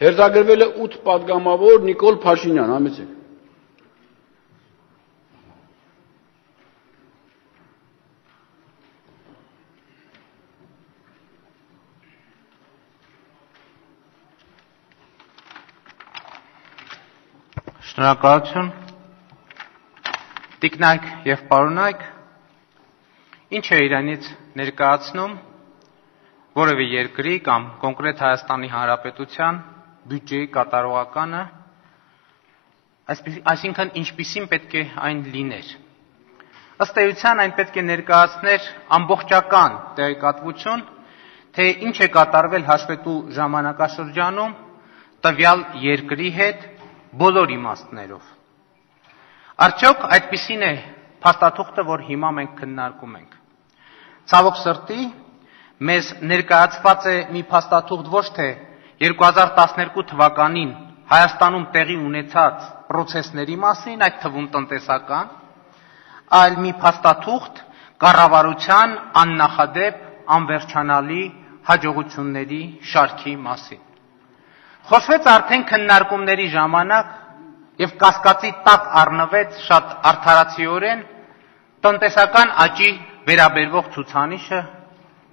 Հերձագրվել է 8 պատգամավոր Նիկոլ Փաշինյան, համեցեք։ Շնորհակալություն։ Տիկնայք եւ պարոնայք, ինչ է իրանից ներկայացնում որևէ երկրի կամ կոնկրետ Հայաստանի Հանրապետության բյուջեի կատարողականը, այսինքն ինչպիսին պետք է այն լիներ։ Ըստ էության այն պետք է ներկայացներ ամբողջական տեղեկատվություն, թե ինչ է կատարվել հաշվետու ժամանակաշրջանում տվյալ երկրի հետ բոլոր իմաստներով։ Արդյոք այդպիսին է փաստաթուղթը, որ հիմա մենք քննարկում ենք։ Ցավոք սրտի, մեզ ներկայացված է մի փաստաթուղթ ոչ թե 2012 թվականին Հայաստանում տեղի ունեցած պրոցեսների մասին, այդ թվում տնտեսական, այլ մի փաստաթուղթ կառավարության աննախադեպ, անվերջանալի հաջողությունների շարքի մասին։ Խոսվեց արդեն քննարկումների ժամանակ եւ կասկածի տակ առնվեց շատ արդարացիորեն տնտեսական աճի վերաբերվող ցուցանիշը,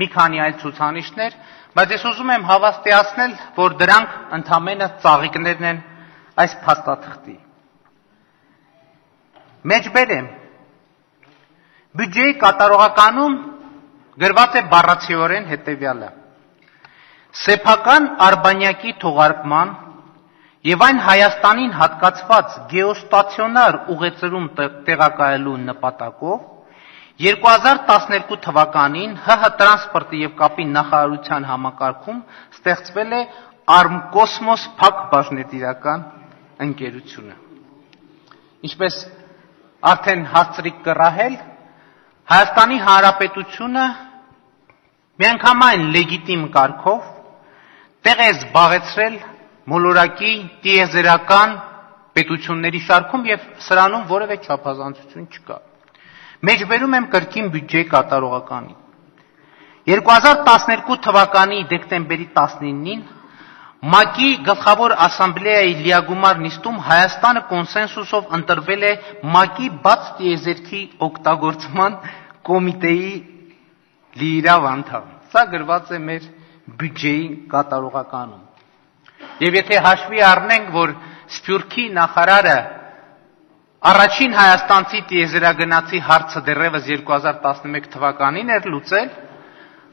մի քանի այլ ցուցանիշներ, բայց ես ուզում եմ հավաստիացնել, որ դրանք ընդամենը ծաղիկներն են այս փաստաթղթի։ Մեջբերեմ, բյուջեի կատարողականում գրված է բառացիորեն հետևյալը. սեփական արբանյակի թողարկման եւ այն Հայաստանին հատկացված գեոստացիոնար ուղեծրում տեղակայելու նպատակով 2012 թվականին ՀՀ տրանսպորտի եւ կապի նախարարության համակարգում ստեղծվել է Արմկոսմոս փակ բաժնետիրական ընկերությունը։ Ինչպես արդեն հասցրիկ կռահել, Հայաստանի Հանրապետությունը միանգամայն լեգիտիմ կարգով տեղ է զբաղեցրել մոլորակի տիեզերական պետությունների շարքում եւ սրանում որևէ չափազանցություն չկա։ Մեջբերում եմ կրկին բյուջեի կատարողականին։ 2012 թվականի դեկտեմբերի 19-ին ՄԱԿ-ի գլխավոր ասամբլեայի լիագումար նիստում Հայաստանը կոնսենսուսով ընտրվել է ՄԱԿ-ի բաց տիեզերքի օգտագործման կոմիտեի լիիրավ անդամ։ Սա գրված է մեր բյուջեի կատարողականում։ Եվ եթե հաշվի առնենք, որ Սփյուռքի նախարարը առաջին հայաստանցի տիեզերագնացի հարցը դեռևս 2011 թվականին էր լուծել,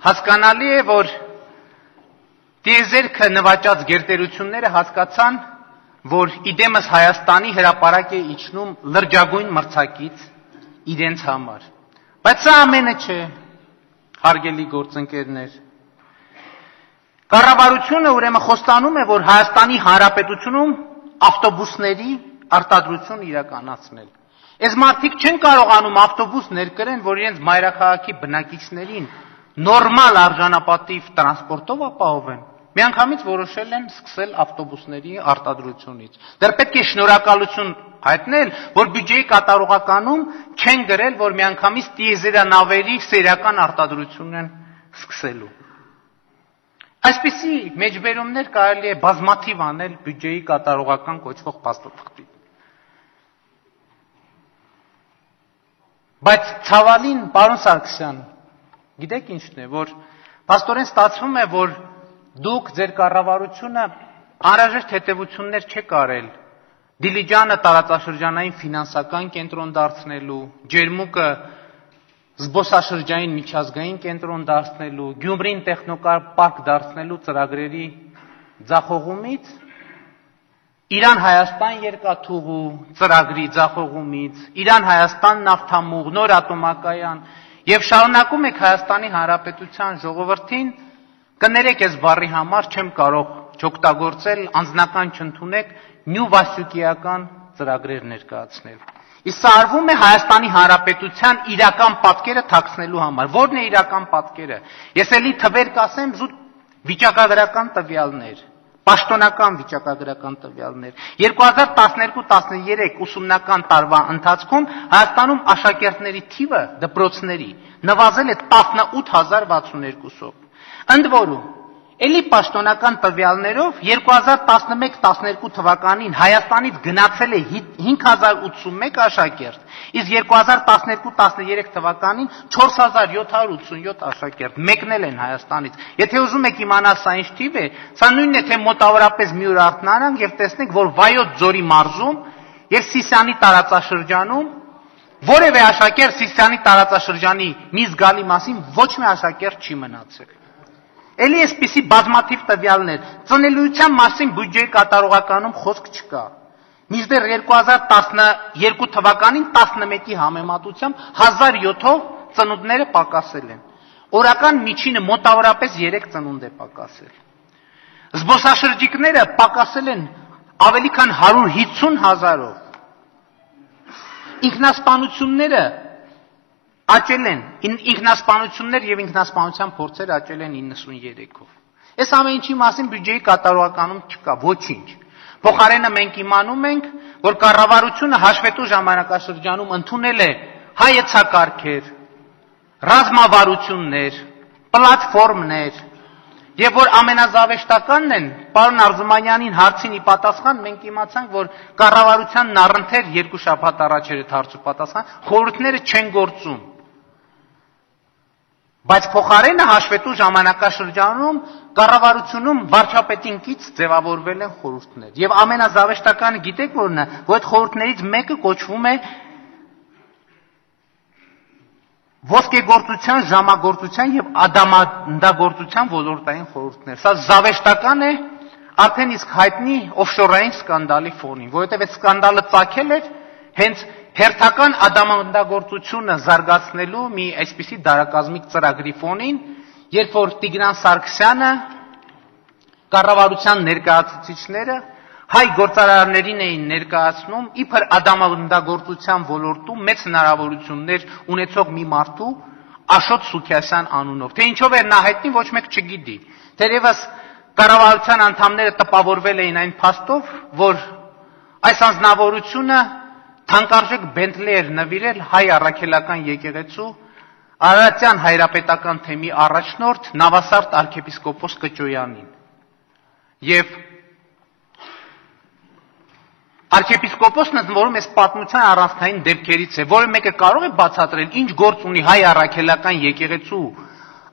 հասկանալի է, որ տիեզերքը նվաճած գերտերությունները հասկացան, որ իդեմս Հայաստանի հրապարակ է իջնում լրջագույն մրցակից իրենց համար։ Բայց սա ամենը չէ, հարգելի գործընկերներ։ Կառավարությունը ուրեմն խոստանում է, որ Հայաստանի Հանրապետությունում ավտոբուսների արտադրություն իրականացնել։ Այս մարդիկ չեն կարողանում ավտոբուս ներկրեն, որ իրենց մայրաքաղաքի բնակիչներին նորմալ արժանապատիվ տրանսպորտով ապահովեն։ Միանգամից որոշել են սկսել ավտոբուսների արտադրությունից։ Դեռ պետք է շնորհակալություն հայտնել, որ բյուջեի կատարողականում չեն գրել, որ միանգամից տիեզերանավերի սերիական արտադրություն են սկսելու։ Այսպիսի մեջբերումներ կարելի է բազմաթիվ անել բյուջեի կատարողական կոչվող փաստաթղթի։ Բայց ցավալին, պարոն Սարգսյան, գիտեք ինչն է, որ փաստորեն ստացվում է, որ դուք ձեր կառավարությունը անհրաժեշտ հետևություններ չեք արել Դիլիջանը տարածաշրջանային ֆինանսական կենտրոն դարձնելու, Ջերմուկը զբոսաշրջային միջազգային կենտրոն դարձնելու, Գյումրին տեխնոպարկ դարձնելու ծրագրերի ձախողումից, Իրան-Հայաստան երկաթուղու ծրագրի ձախողումից, Իրան-Հայաստան նավթամուղ, նոր ատոմակայան եւ շարունակում եք Հայաստանի Հանրապետության ժողովրդին, կներեք այս բառի համար չեմ կարող չօգտագործել, անձնական չընդունեք, նյու-վասյուկիական ծրագրեր ներկայացնել։ Իսկ սա արվում է Հայաստանի Հանրապետության իրական պատկերը թաքցնելու համար։ Որն է իրական պատկերը։ Ես էլի թվեր կասեմ, զուտ վիճակագրական տվյալներ, պաշտոնական վիճակագրական տվյալներ։ 2012-13 ուսումնական տարվա ընթացքում Հայաստանում աշակերտների թիվը դպրոցների նվազել է 18062-ով։ Ընդ որում, Էլի պաշտոնական տվյալներով 2011-12 թվականին Հայաստանից գնացել է 5081 աշակերտ, իսկ 2012-13 թվականին 4787 աշակերտ մեկնել են Հայաստանից։ Եթե ուզում եք իմանալ սա ինչ թիվ է, սա նույնն է, թե մոտավորապես մի օր արթնանանք եւ տեսնենք, որ Վայոց ձորի մարզում եւ Սիսիանի տարածաշրջանում որևէ աշակերտ Սիսիանի տարածաշրջանի մի զգալի մասին ոչ մի աշակերտ չի մնացել։ Էլի այսպիսի բազմաթիվ տվյալներ, ծնելիության մասին բյուջեի կատարողականում խոսք չկա։ Մինչդեռ 2012 թվականին 11-ի համեմատությամբ 1007-ով ծնունդները պակասել են։ Օրական միջինը մոտավորապես 3 ծնունդ է պակասել։ Զբոսաշրջիկները պակասել են ավելի քան 150,000-ով։ Ինքնասպանությունները աճել են, ինքնասպանություններ եւ ինքնասպանության փորձեր աճել են 93-ով։ Այս ամեն ինչի մասին բյուջեի կատարողականում չկա ոչինչ։ Փոխարենը մենք իմանում ենք, որ կառավարությունը հաշվետու ժամանակաշրջանում ընդունել է հայեցակարգեր, ռազմավարություններ, պլատֆորմներ, եւ որ ամենազավեշտականն են, պարոն Արզումանյանին հարցին ի պատասխան մենք իմացանք, որ կառավարությանն առընթեր 2 շաբաթ առաջ էր այդ հարցու պատասխան, խորհուրդները չեն գործում։ Բայց փոխարենը հաշվետու ժամանակաշրջանում կառավարությունում վարչապետին կից ձևավորվել են խորհուրդներ։ Եվ ամենազավեշտականը գիտեք որն է, որ այդ խորհուրդներից մեկը կոչվում է ոսկեգործության, ժամագործության եւ ադամանդագործության ոլորտային խորհուրդներ։ Սա զավեշտական է արդեն իսկ հայտնի օֆշորային սկանդալի ֆոնին, որովհետեւ այդ սկանդալը ծագել էր հենց հերթական ադամանդագործությունը զարգացնելու մի այսպիսի դարակազմիկ ծրագրի ֆոնին, երբ որ Տիգրան Սարգսյանը կառավարության ներկայացուցիչները հայ գործարարներին էին ներկայացնում իբր ադամանդագործության ոլորտում մեծ հնարավորություններ ունեցող մի մարդու Աշոտ Սուքիասյան անունով։ Թե ինչով էր նա հայտնի, ոչ մեկ չգիտի։ Թերևս կառավարության անդամները տպավորվել էին այն փաստով, որ այս անձնավորությունը թանկարժեք Բենթլի էր նվիրել հայ առաքելական եկեղեցու Արարատյան հայրապետական թեմի առաջնորդ Նավասարդ arczepiskopos Կճոյանին։ Եվ arczepiskoposն որում այս պատմության առանցքային դեպքերից է, որը մեկը կարող է բացատրել, ինչ գործ ունի հայ առաքելական եկեղեցու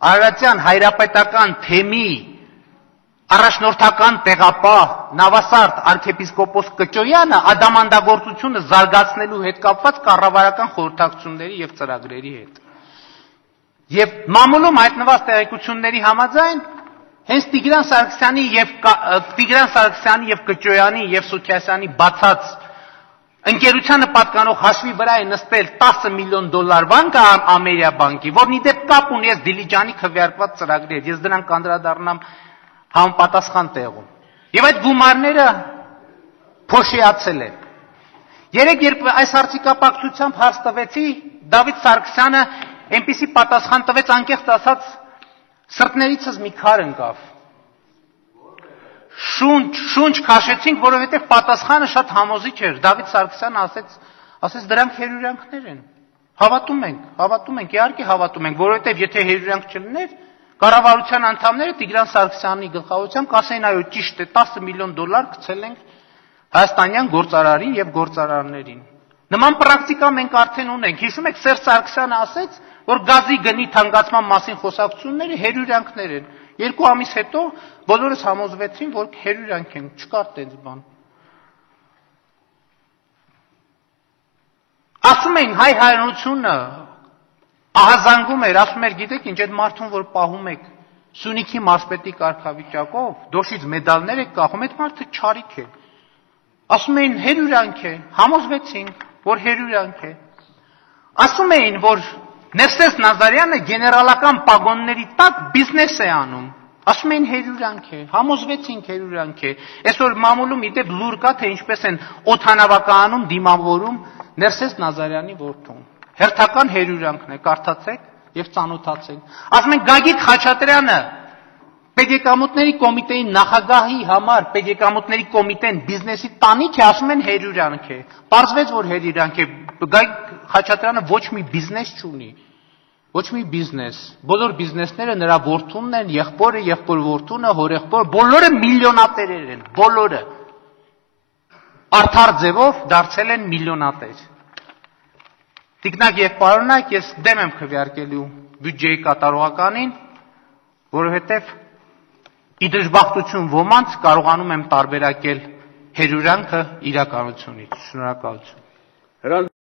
Արարատյան հայրապետական թեմի առաջնորդական տեղապահ Նավասարդ arczepiskopos Կճոյանը ադամանդագործությունը զարգացնելու հետ կապված կառավարական խորհրդակցությունների եւ ծրագրերի հետ։ Եվ մամուլում հայտնված տեղեկությունների համաձայն հենց Տիգրան Սարգսյանի եւ Կճոյանի եւ Սուքիասյանի բացած ընկերությանը պատկանող հաշվի վրա է նստել $10 միլիոն բանկը Ամերիա բանկի, որն ի դեպ կապ ունի այս Դիլիջանի քվեարկված ծրագրի հետ։ Ես դրան կանդրադառնամ համապատասխան տեղում։ Եվ այդ գումարները փոշիացել են։ Երեք երբ այս հարցիկապակցությամբ հարց տվեցի, Դավիթ Սարգսյանը այնպիսի պատասխան տվեց, անկեղծ ասած, սրտներիցս մի քար ընկավ։ Շունչ քաշեցինք, որովհետև պատասխանը շատ համոզիչ էր։ Դավիթ Սարգսյանը ասեց դրանք հերյուրանքներ են։ Հավատում ենք, իհարկե հավատում ենք, որովհետև եթե հերյուրանք չլիներ, կառավարության անդամները Տիգրան Սարգսյանի գլխավորությամբ կասեին այո ճիշտ է $10 միլիոն գցել ենք հայաստանյան գործարարին եւ գործարարներին։ Նման պրակտիկա մենք արդեն ունենք։ Հիշում եք Սերժ Սարգսյանը ասեց, որ գազի գնի թանկացման մասին խոսակցությունները հերյուրանքներ են։ 2 ամիս հետո բոլորս համոզվեցին, որ հերյուրանք են, չկար տենց բան։ Ասում են հայ հայրենությունը ահազանգում էր, ասում էր, գիտեք ինչ, այդ մարդուն, որ պահում եք Սյունիքի մարզպետի կարգավիճակով, դոշից մեդալներ եք կախում, այդ մարդը չարիք է։ Ասում էին հերյուրանք է, համոզվեցինք, որ հերյուրանք է։ Ասում էին, որ Նևսես Նազարյանը գեներալական պագոնների տակ բիզնես է անում։ Ասում էին հերյուրանք է, համոզվեցինք հերյուրանք է։ Այսօր մամուլում իդեպ լուր կա, թե ինչպես են օդանավակայանում դիմավորում Նևսես Նազարյանի որդուն։ Հերթական հերյուրանքն է, կարդացեք եւ ծանոթացեք։ Ասում են Գագիկ Խաչատրյանը Պետեկամուտների կոմիտեի նախագահի համար Պետեկամուտների կոմիտեն բիզնեսի տանիք է, ասում են հերյուրանք է։ Պարզվեց, որ հերյուրանք է։ Գագիկ Խաչատրյանը ոչ մի բիզնես չունի։ Ոչ մի բիզնես, բոլոր բիզնեսները նրա որդունն են, եղբորը, եղբոր որդունը, հորեղբոր, բոլորը միլիոնատերեր են, բոլորը արդար ձևով դարձել են միլիոնատեր։ Տիկնակ եւ պարոնակ, ես դեմ եմ քվեարկելու բյուջեի կատարողականին, որովհետեւ ի դժբախտություն ոմանց կարողանում եմ տարբերակել հերյուրանքը իրականությունից։ Շնորհակալություն։